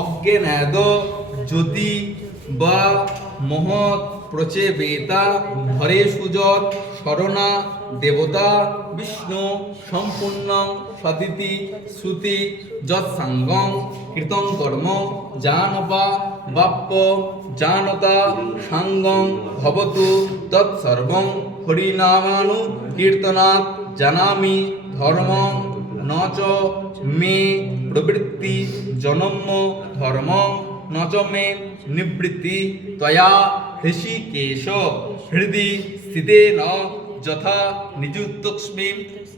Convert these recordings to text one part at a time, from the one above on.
অজ্ঞানাদ জ্যোতি বা মহৎ প্রচেবেতা ধরে সুজত শরণা দেবতা বিষ্ণু সম্পূর্ণ সদিতি শ্রুতি যৎসাঙ্গং কৃতং কর্ম জানবা বাপ্য জানতা সাঙ্গং ভবতু তৎসর্বং হরিনামানু কীর্তনাৎ জানামি ধর্মং নচ মে প্রবৃত্তি জনম্য ধর্মং নচ মে নিবৃত্তি ত্বয়া হৃষিকেশ হৃদি স্থিতেন যথা নিযুক্তস্মি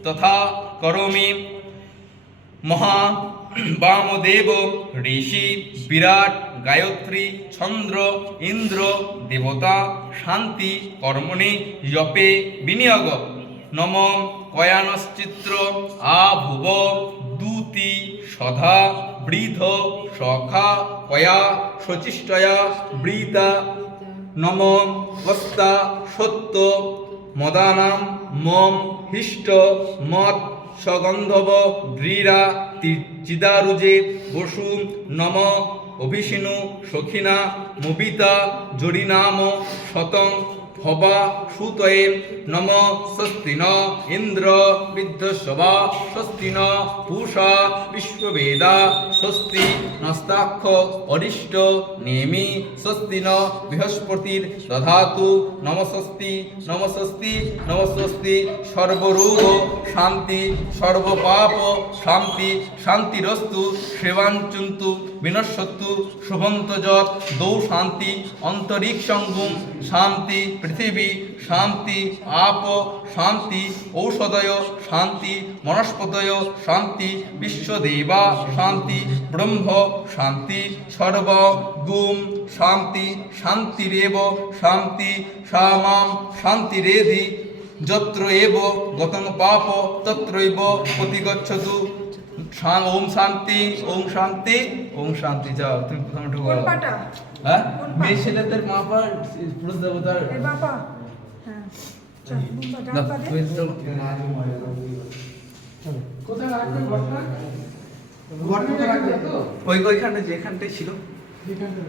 তথা করোমি। মহা বামদেব ঋষি বিরাট গায়ত্রী চন্দ্র ইন্দ্র দেবতা শান্তি কর্মণি জপে বিনিয়োগ। নম কয়ানশ্চিত্র আভুব দূতি সধা বৃধ সখা কয়া শচিষ্টয়া বৃতা। নম বস্তা সত্য মদানাম মম হিষ্ট মত সগন্ধব দ্রীরা চিদারুজে বসু। নম অভিষিণু সখিনা মুবিতা জরিনাম শতং ভবা সুতয়ে। নম স্বস্তি ন ইন্দ্র বিদ্ধস্বা স্বস্তি ন পূষা বিশ্ববেদা স্বস্তি নস্তাক্ষ অরিষ্ট নেমি স্বস্তি ন বৃহস্পতির দধাতু। নমস্বস্তি নমস্বস্তি নমস্বস্তি সর্বরোগ শান্তি সর্বপাপ শান্তি শান্তিরস্তু সেবাঞ্চন্তু বিনশ্যতু শুভন্তযৎ দৌ শান্তি অন্তরিক্ষঙ্গুম শান্তি পৃথিবী শান্তি আপ শান্তি ঔষধয় শান্তি বনস্পতয় শান্তি বিশ্বদেবা শান্তি ব্রহ্ম শান্তি সর্ব গুম শান্তি শান্তিরেব শান্তি সামাম শান্তিরেধি। যত্র এব গতং পাপ তত্রৈব প্রতিগচ্ছতু। ওম শান্তি ওম শান্তি ওম শান্তি। যাও তুমি প্রথমে ঢুকো। হ্যাঁ মেয়ে ছেলেদের মা পা পুরুষ দেবতার বাবা। হ্যাঁ কোথায় রাখবে ঘটনা? ঘটনা রাখবে তো ওইখানটা যেখানটাই ছিল। ঠিক আছে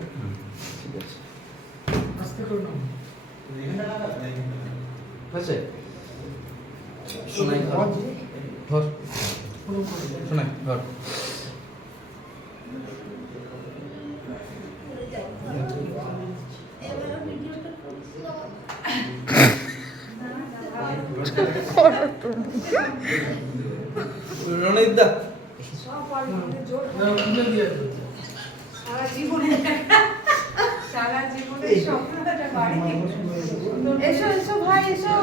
আস্তে করে নাও। আছে শোনাই ধর ধর শোনাই ধর। রণিতদা সারা জীবনের স্বপ্নটা বাড়ি। এসো এসো ভাই এসো।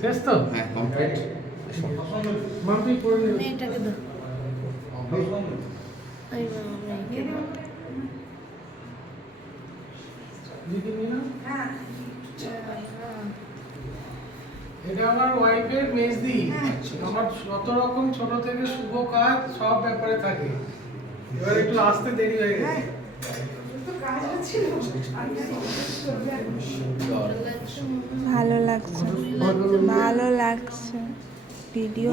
শেষ তো? হ্যাঁ কমপ্লিট। মাম্পি করে নিও। এটাকে দাও। এই দিদি মিনা হ্যাঁ এটা আমার ওয়াইফের মেজদি। আমার কত রকম ছোট থেকে শুভ কাজ সব ব্যাপারে থাকে। এবার একটু আসতে দেরি হয়ে গেছে। ভালো লাগছে ভালো লাগছে ভিডিও।